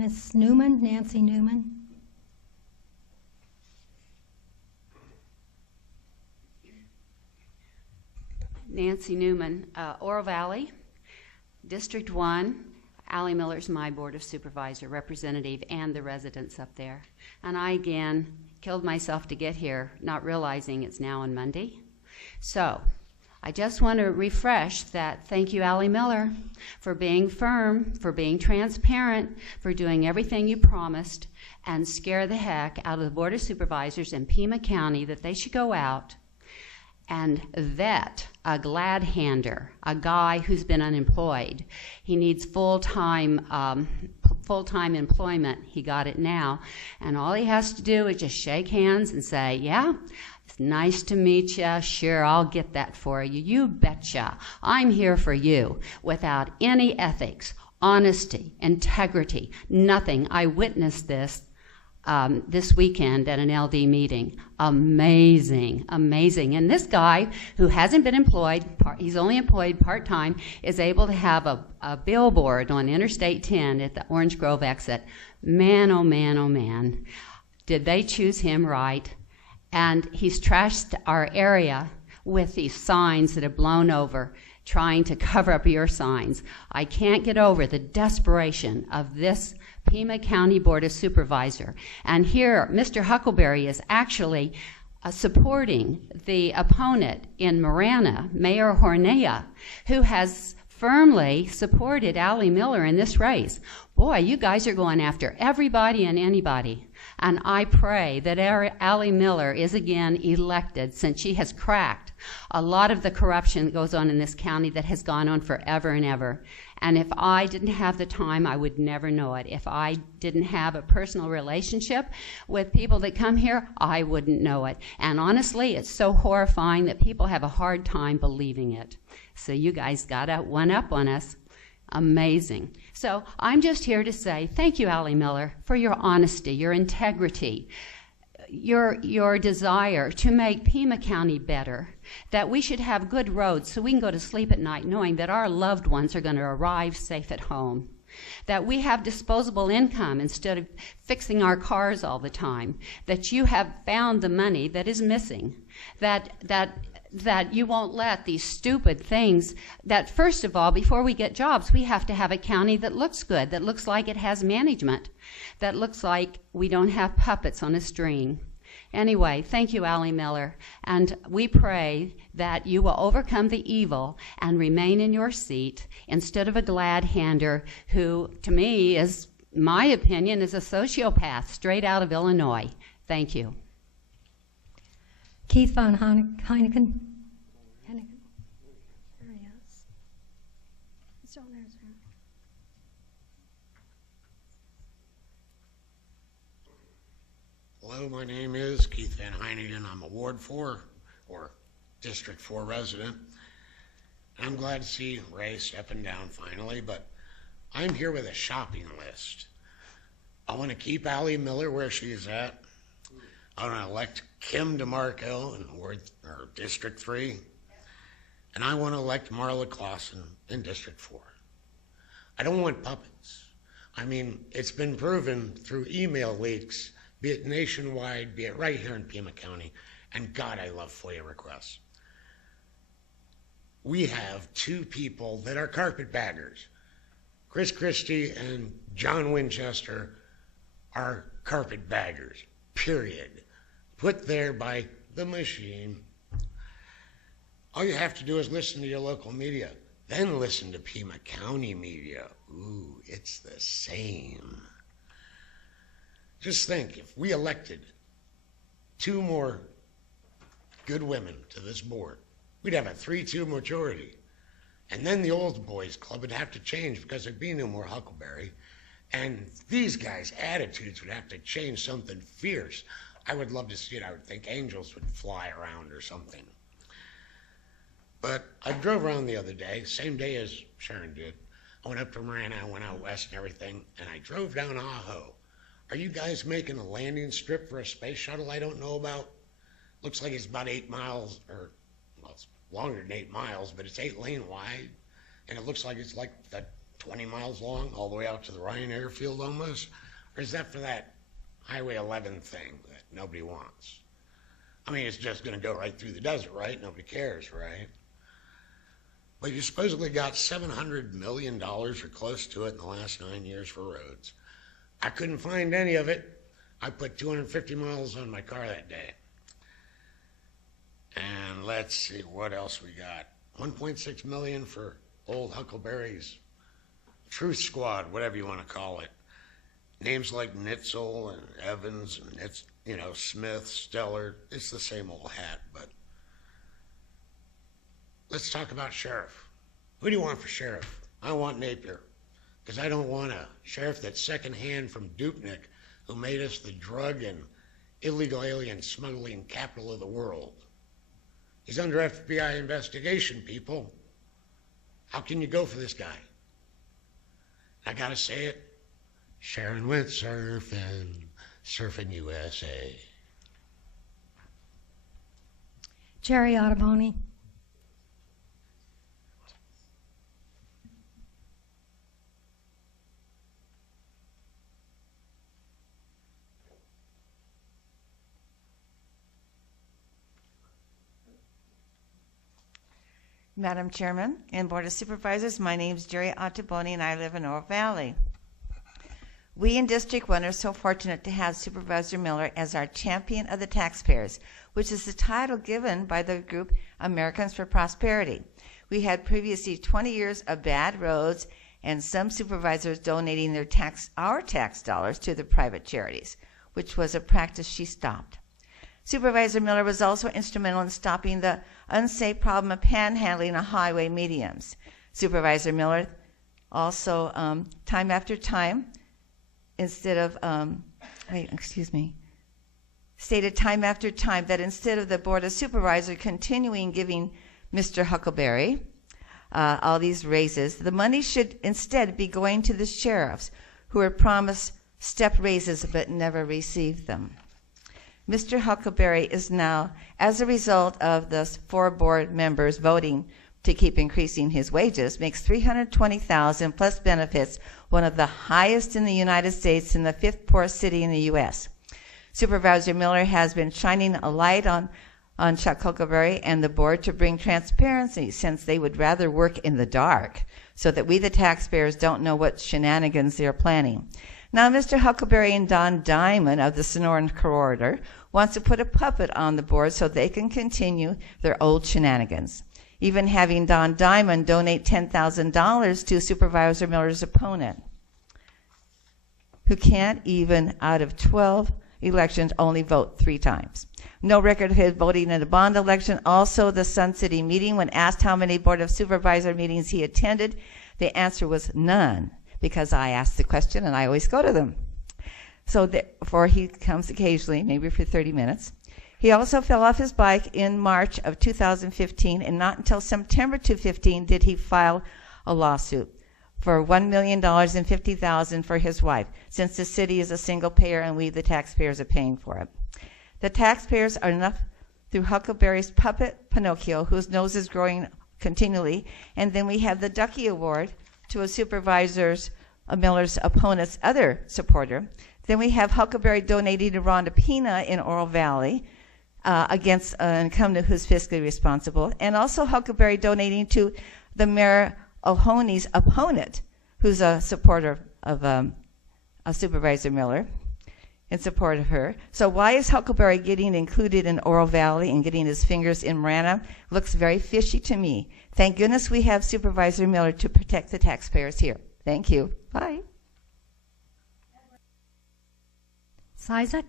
Miss Newman, Nancy Newman. Nancy Newman, Oro Valley, District 1. Allie Miller's my Board of Supervisor representative and the residents up there. And I, again, killed myself to get here, not realizing it's now on Monday. So I just want to refresh that thank you, Allie Miller, for being firm, for being transparent, for doing everything you promised, and scare the heck out of the Board of Supervisors in Pima County that they should go out and vet a glad hander, a guy who's been unemployed. He needs full-time employment. He got it now. And all he has to do is just shake hands and say, yeah, it's nice to meet you. Sure, I'll get that for you. You betcha. I'm here for you. Without any ethics, honesty, integrity, nothing. I witnessed this weekend at an LD meeting. Amazing, amazing. And this guy who hasn't been employed, he's only employed part-time, is able to have a billboard on Interstate 10 at the Orange Grove exit. Man, oh man, oh man. Did they choose him right? And he's trashed our area with these signs that have blown over, trying to cover up your signs. I can't get over the desperation of this Pima County Board of Supervisor. And here, Mr. Huckleberry is actually supporting the opponent in Marana, Mayor Hornea, who has firmly supported Allie Miller in this race. Boy, you guys are going after everybody and anybody. And I pray that Allie Miller is again elected, since she has cracked a lot of the corruption that goes on in this county that has gone on forever and ever. And if I didn't have the time, I would never know it. If I didn't have a personal relationship with people that come here, I wouldn't know it. And honestly, it's so horrifying that people have a hard time believing it. So you guys got one up on us. Amazing. So I'm just here to say thank you, Allie Miller, for your honesty, your integrity, your desire to make Pima County better, that we should have good roads so we can go to sleep at night knowing that our loved ones are going to arrive safe at home, that we have disposable income instead of fixing our cars all the time, that you have found the money that is missing, that you won't let these stupid things, that first of all, before we get jobs, we have to have a county that looks good, that looks like it has management, that looks like we don't have puppets on a string. Anyway, thank you, Allie Miller, and we pray that you will overcome the evil and remain in your seat instead of a glad hander who, to me, is, my opinion, is a sociopath straight out of Illinois. Thank you. Keith von Heineken. There he is. It's on there, sir. Hello, my name is Keith Van Heineken. I'm a Ward 4 or District 4 resident. I'm glad to see Ray stepping down finally, but I'm here with a shopping list. I want to keep Allie Miller where she's at. I want to elect Kim DeMarco in District 3. And I want to elect Marla Clausen in District 4. I don't want puppets. I mean, it's been proven through email leaks, be it nationwide, be it right here in Pima County, and God, I love FOIA requests. We have two people that are carpetbaggers. Chris Christie and John Winchester are carpetbaggers, period. Put there by the machine. All you have to do is listen to your local media, then listen to Pima County media. Ooh, it's the same. Just think, if we elected 2 more good women to this board, we'd have a 3-2 majority. And then the old boys club would have to change because there'd be no more Huckleberry. And these guys' attitudes would have to change something fierce. I would love to see it. I would think angels would fly around or something. But I drove around the other day, same day as Sharon did. I went up to Marana, I went out west and everything, and I drove down Ajo. Are you guys making a landing strip for a space shuttle I don't know about? Looks like it's about 8 miles, or, well, it's longer than 8 miles, but it's 8 lane wide. And it looks like it's like the 20 miles long, all the way out to the Ryan Airfield almost? Or is that for that Highway 11 thing that nobody wants? I mean, it's just going to go right through the desert, right? Nobody cares, right? But you supposedly got $700 million or close to it in the last 9 years for roads. I couldn't find any of it. I put 250 miles on my car that day. And let's see what else we got. 1.6 million for old Huckleberry's Truth Squad, whatever you want to call it. Names like Nitzel and Evans and it's, you know, Smith, Stellar. It's the same old hat, but let's talk about sheriff. Who do you want for sheriff? I want Napier, because I don't want a sheriff that's secondhand from Dupnik, who made us the drug and illegal alien smuggling capital of the world. He's under FBI investigation, people. How can you go for this guy? I gotta say it. Sharon went surfing, surfing USA. Jerry Ottoboni. Madam Chairman and Board of Supervisors, my name is Jerry Ottoboni and I live in Oro Valley. We in District 1 are so fortunate to have Supervisor Miller as our champion of the taxpayers, which is the title given by the group Americans for Prosperity. We had previously 20 years of bad roads and some supervisors donating our tax dollars to the private charities, which was a practice she stopped. Supervisor Miller was also instrumental in stopping the unsafe problem of panhandling on highway mediums. Supervisor Miller also, time after time, stated time after time that instead of the Board of Supervisors continuing giving Mr. Huckleberry all these raises, the money should instead be going to the sheriffs who were promised step raises but never received them. Mr. Huckleberry is now, as a result of the 4 board members voting to keep increasing his wages, makes $320,000 plus benefits, one of the highest in the United States and the 5th poorest city in the U.S. Supervisor Miller has been shining a light on Chuck Huckleberry and the board to bring transparency, since they would rather work in the dark so that we, the taxpayers, don't know what shenanigans they're planning. Now, Mr. Huckleberry and Don Diamond of the Sonoran Corridor wants to put a puppet on the board so they can continue their old shenanigans, even having Don Diamond donate $10,000 to Supervisor Miller's opponent, who can't even, out of 12 elections, only vote 3 times. No record of his voting in the bond election. Also, the Sun City meeting, when asked how many Board of Supervisor meetings he attended, the answer was none, because I asked the question and I always go to them. So therefore he comes occasionally, maybe for 30 minutes. He also fell off his bike in March of 2015, and not until September 2015 did he file a lawsuit for $1,050,000 for his wife, since the city is a single payer and we, the taxpayers, are paying for it. The taxpayers are enough through Huckleberry's puppet, Pinocchio, whose nose is growing continually, and then we have the Ducky Award to a Supervisor Miller's opponent's other supporter. Then we have Huckleberry donating to Rhonda Pima in Oro Valley against an incumbent who's fiscally responsible, and also Huckleberry donating to the Mayor O'Honey's opponent, who's a supporter of a Supervisor Miller, in support of her. So why is Huckleberry getting included in Oro Valley and getting his fingers in Marana? Looks very fishy to me. Thank goodness we have Supervisor Miller to protect the taxpayers here. Thank you. Bye. Isaac?